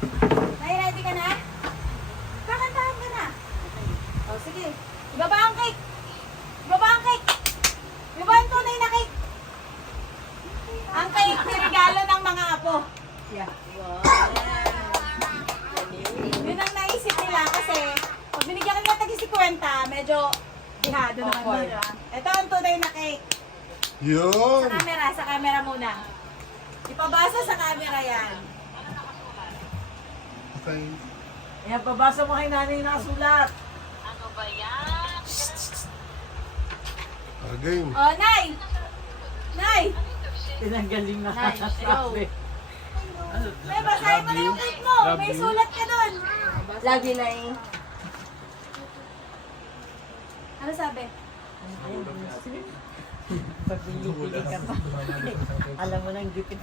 Nay, ready ka na? Kakantahan ka na. O, sige. Ibaba ang cake. Ibaba ang cake. Ibaba ang tunay na cake. Ang cake, regalo ng mga apo. Yeah. Yun ang naisip nila kasi pag binigyan ka nila tag-50, medyo dihado naman nila. Ito ang tunay na cake. Yun! Sa camera muna. Ipabasa sa camera yan. Okay. Ayan, pabasa mo kay nanay na sulat. Game. Oh, Nay! Nay! Tinanggaling na Nay, sabi. May basahin mo na yung cake mo. May sulat ka dun. Love you, Nay. Ano sabi? Pagbili-bili ka pa. Alam mo nang gipit.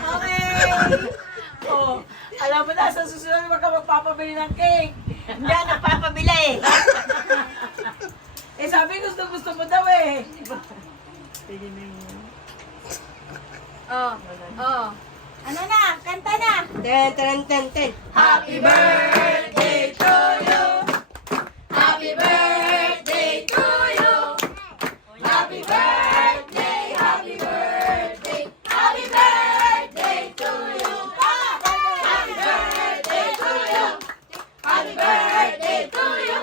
Okay. Oh, alam mo na, sa susunod wag ka magpapabili ng cake. Hindi ako nagpapabila eh. Eh sabi gusto mo daw eh. Oh. Oh. Ano na? Kanta na. Ten, ten, ten, ten. Happy birthday to you. Happy birthday to you. Happy birthday, happy birthday. Happy birthday to you. Happy birthday to you. Happy birthday to you.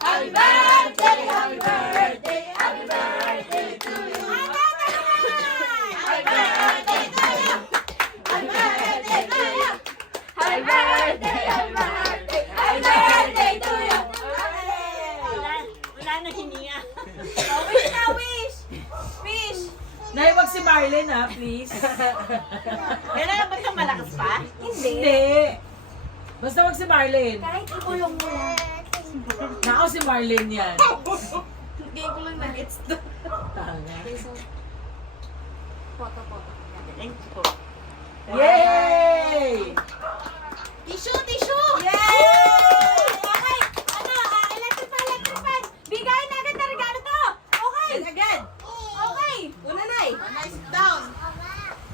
Happy birthday, happy birthday, happy birthday to you. Happy birthday to you. Happy birthday to you. Happy birthday, happy birthday, happy birthday to you. Wala na hininga. Oh, wish na, wish. Wish. Nay, wag si Marlene ha, please. Pero ba't kang malakas pa? Hindi. Basta wag si Marlene. Kahit ikulong mo lang. Nako si Marlene yan. Lagay ko lang ng it's the... Tanga. Photo. Thank you po. Yay! Tissue! Yay! Okay, ano, electric fan. Bigay na agad na regalo to. Okay. Agad. Okay. Una, Nay. Nice down.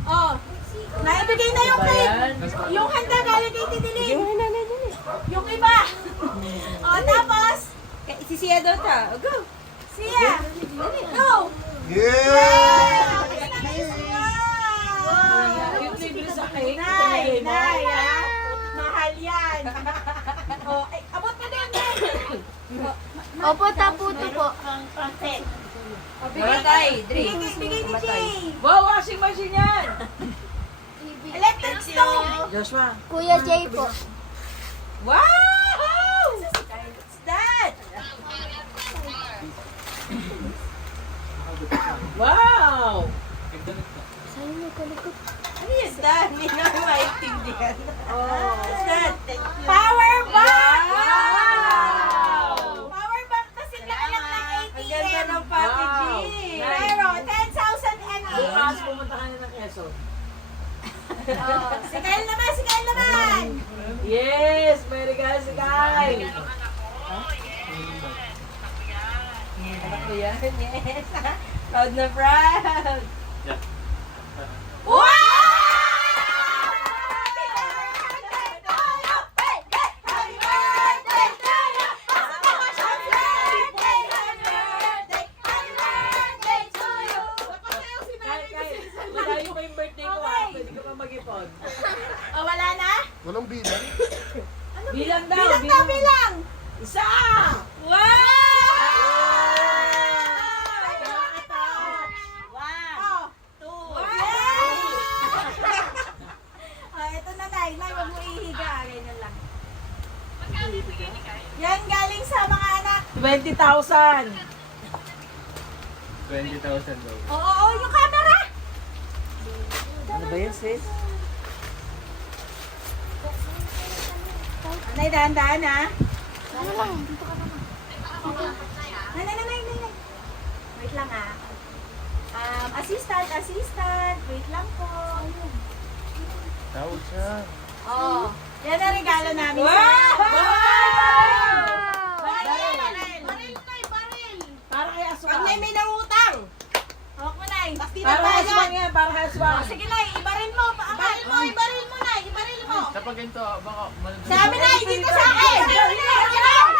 Oh, naibigay na yung Ba cake. yan? Yung handa galing kay Titilin. Yung iba. Oh, tapos, Si Sia daw ta. Go. siya. Go. Yeah! Wow. Yung libre sa cake. Nay, pinagay mo. ha? Mahal yan. Oh, ay, abot ka din, Nay. Opo, taputo po. Oh, Mamatay, bigay drinks. bigay ni Jay. Wow, washing machine yan. Electric stove. Joshua. Kuya Jay po. Wow! What's that? Wow! Saan mo kalikot? Ano yun, Dan? Hindi namin maintindihan. Oh. What's that? Thank you. Power bank! Wow! Power bank kasi kailang ng Ang ganda ATM. ng packaging. Wow. Pero 10,000 mAh. Bukas pumunta ka na ng Quezon. Oh, si Kyle naman! Yes! May regalo si Kyle! Anak ko yan, yes. Proud na proud. Wow! Kyle, malayo pa yung birthday ko ha. Pwede ka pa mag-ipon. Oh, wala na? Walang bilang. Bilang daw! Bilang daw, bilang! Isa! Ito na, Nay. Nay, wag mo ihiga. Ganyan lang. Yan galing sa mga anak. 20,000! 20,000 daw. Oo, yung camera. Ano ba yun, sis? Nay, dahan-dahan, ha? Ano lang, dito ka naman. Nay. Wait lang, ha? Assistant. Wait lang po. Tawag siya. Oh, yan ang regalo namin Wow! Baril! Para kay Pag Aswang. Nay may nangutang. Hawak mo, Nay. Tapos Para kay Aswang yan, para kay Aswang. Sige, Nay, ibaril mo. Kapag ganito, baka malulunod. Sa amin na, dito sa akin!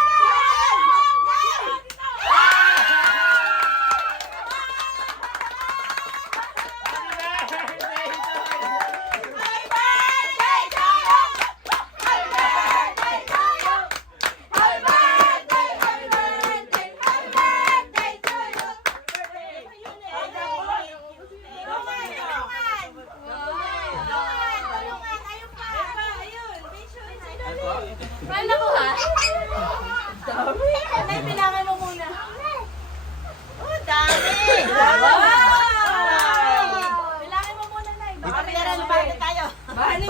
Paano nakuha? Nay, bilangan mo muna. Oh, dami! Bilangin mo muna, Nay. Baka Baka may meron nawala. pa tayo. Baka may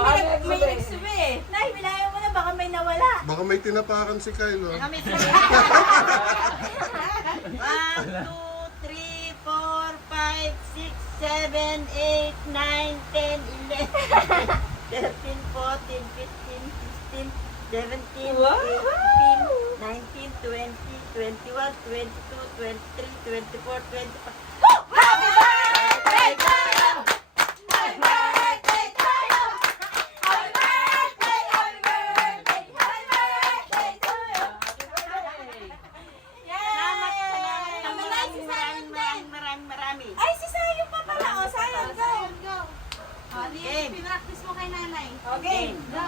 nagsubi eh. Nay, bilangin mo na, baka may nawala. Baka may tinapakan si Kyle, oh. Kami 1, 2, 3, 4, 5, 6, 7, 8, 9, 10, 11, 13, 14, 15, 16, 17, 18, 19, 20, 21, 22, 23, 24, 25. Happy birthday to you! Happy birthday to you! Happy birthday, happy birthday, happy birthday to you! Yay! Maraming. Ay, si Sayo pa pala. O, Sayo, go! Game. Pinractice mo kay nanay. Okay. Go!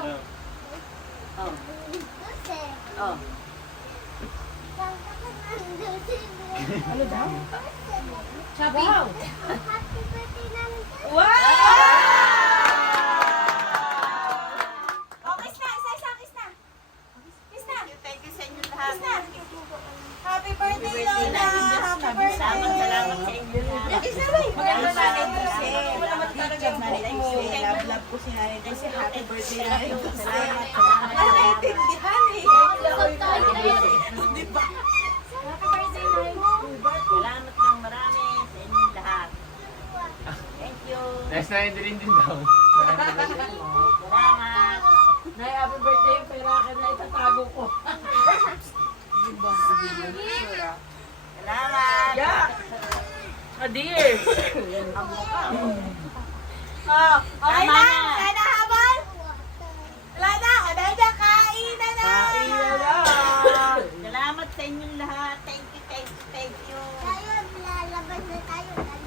Oh. Oh. Ano daw? Chubby. Wow! Happy birthday namin po. Wow! Oh, kiss na. Isa-isa, kiss na. Kiss na. Thank you sa inyo lahat. Kiss na. Happy birthday, Happy birthday, Lola. Lola. Happy birthday. Salamat sa inyo lahat. Kiss na, Bay. Maganda Salamat. nanay Dulce. Wala naman talaga yung Nanay buko. Dulce. Love ko si nanay Dulce. Happy birthday nanay Dulce. Salamat. Ay, naiintindihan eh. Lasot tayo kayo. Di ba? Happy birthday, Nay. Salamat ng marami sa inyo lahat. Thank you. Next na yun din daw. Salamat. Nay, happy birthday yung pera ka na itatago ko. Salamat. Ah, dear. Oh, okay na.